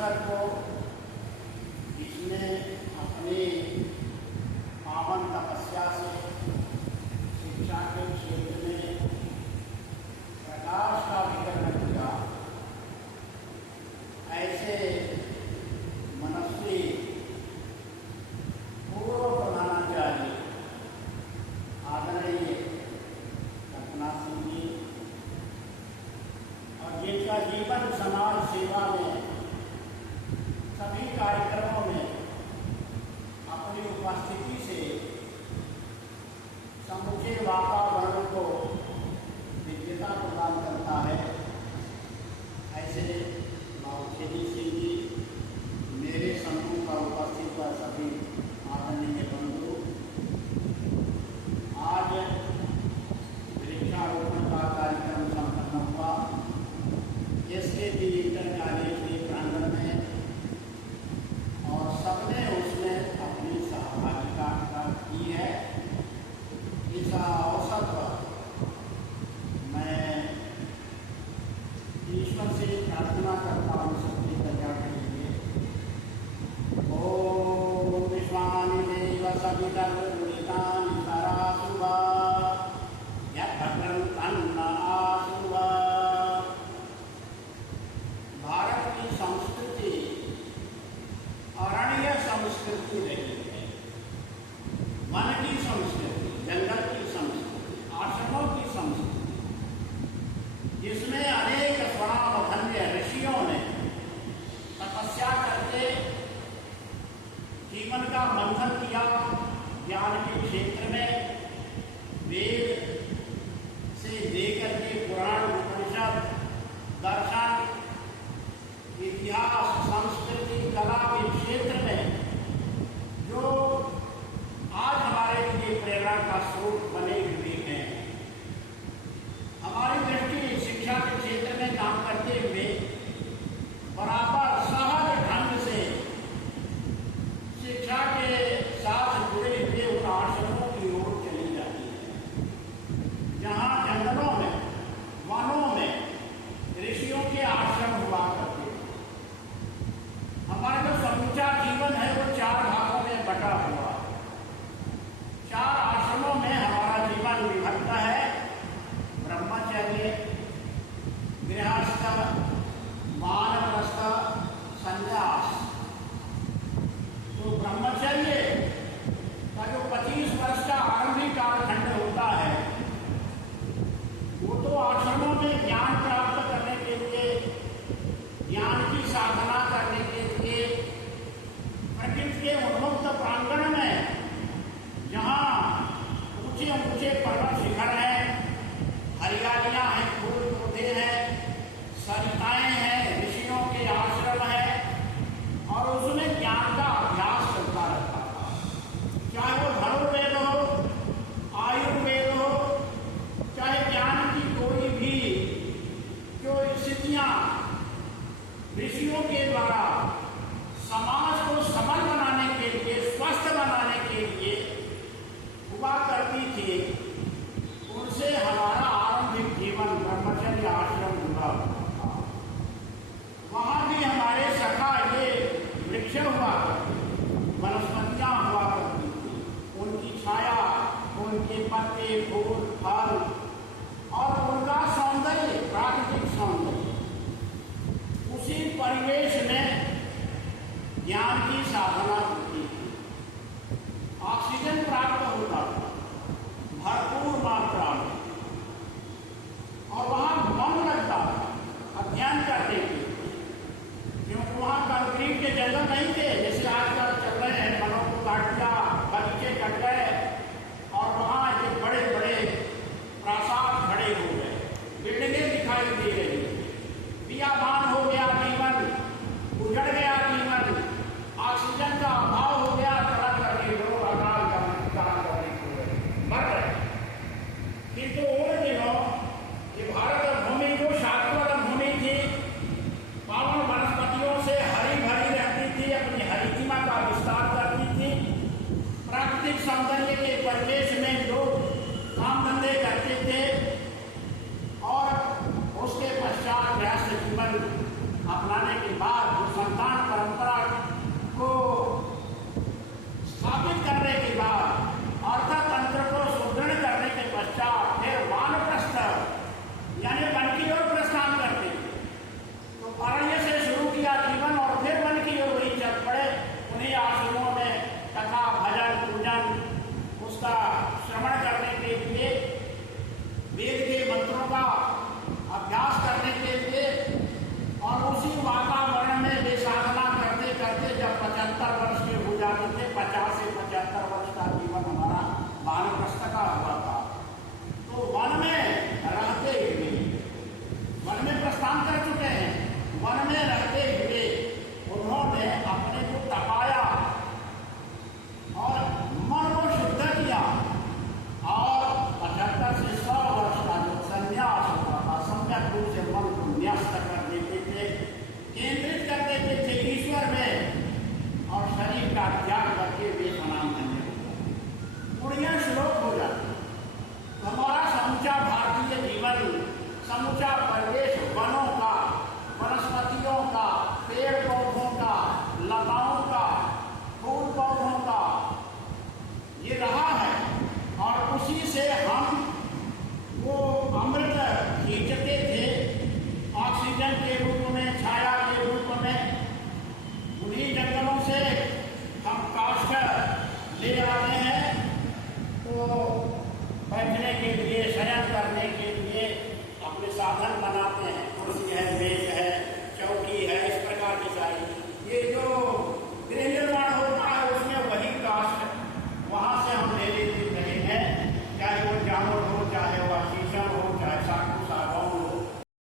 परिसर को जिसने अपनी पावन तपस्या से शिक्षा के क्षेत्र में प्रकाश का वितरण किया, ऐसे मनस्वी पूर्व प्रधानाचार्य आदरणीय कल्पना सिंह जी, और जिनका जीवन समाज सेवा में सभी कार्यक्रमों में अपनी उपस्थिति से समूचे वातावरण को दिव्यता प्रदान करता है, ऐसे बाबूखेड़ी सिंह जी, मेरे समूह पर उपस्थित हुआ सभी आदरणीय बंधु, आज वृक्षारोपण का कार्यक्रम संपन्न हुआ। SKP इंटर कॉलेज के प्रांगण में, और सबने उसमें अपनी सहभागिता की है। इस अवसर पर मैं ईश्वर से प्रार्थना करता हूँ सबकी कल्याण के लिए। ओम विश्वानि देव सवितर्वृतानि सरासुवा यद्भद्रं तन्न आसुवा। भारत की संस्कृति अरण्य संस्कृति रही है, वन की संस्कृति, जंगल की संस्कृति, आश्रमों की संस्कृति, जिसमें अनेक स्वनामधन्य ऋषियों ने तपस्या करके जीवन का मंथन किया। ज्ञान के क्षेत्र में वेद से लेकर के पुराण, उपनिषद, दर्शन, इतिहास, संस्कृति, कला के क्षेत्र में जो आज हमारे लिए प्रेरणा का स्रोत बने हुए हैं। हमारी दृष्टि शिक्षा के क्षेत्र में काम करते हुए बराबर सहज ढंग से शिक्षा के साथ जुड़े हुए उन आश्रमों की ओर चली जाती है, जहाँ जंगलों में, वनों में ऋषियों के आश्रम हुआ करते। हमारा जो समूचा जीवन है वो 4 भागों में बटा हुआ। 4 आश्रमों में हमारा जीवन विभक्त है। ब्रह्मचर्य, गृहस्थ, वानप्रस्थ, संन्यास। तो ब्रह्मचर्य का जो 25 वर्ष का आरंभिक कालखंड होता है, वो तो आश्रमों में ज्ञान प्राप्त करने के लिए, ज्ञान की साधना करने के लिए प्रकृति के उन्मुक्त प्रांगण में, जहाँ ऊंचे ऊंचे पर्वत शिखर हैं, हरियालियाँ हैं, फूल पौधे हैं, सरिताएं हैं, ऋषियों के आश्रम हैं, और उसमें ज्ञान का अभ्यास चलता रहता था। चाहे वो धनुर्वेद हो, आयुर्वेद हो, चाहे ज्ञान की कोई भी जो स्थितियाँ ऋषियों के द्वारा समाज को सबल बनाने के लिए, स्वस्थ बनाने के लिए हुआ करती थी, उनसे हमारा आरंभिक जीवन ब्रह्मचर्य आश्रम जुड़ा हुआ था। वहाँ भी हमारे सखा ये वृक्ष हुआ करते, वनस्पतियाँ हुआ करती थी, उनकी छाया, उनके पत्ते, फूल, फल और उनका सौंदर्य, प्राकृतिक सौंदर्य, उसी परिवेश में ज्ञान की साधना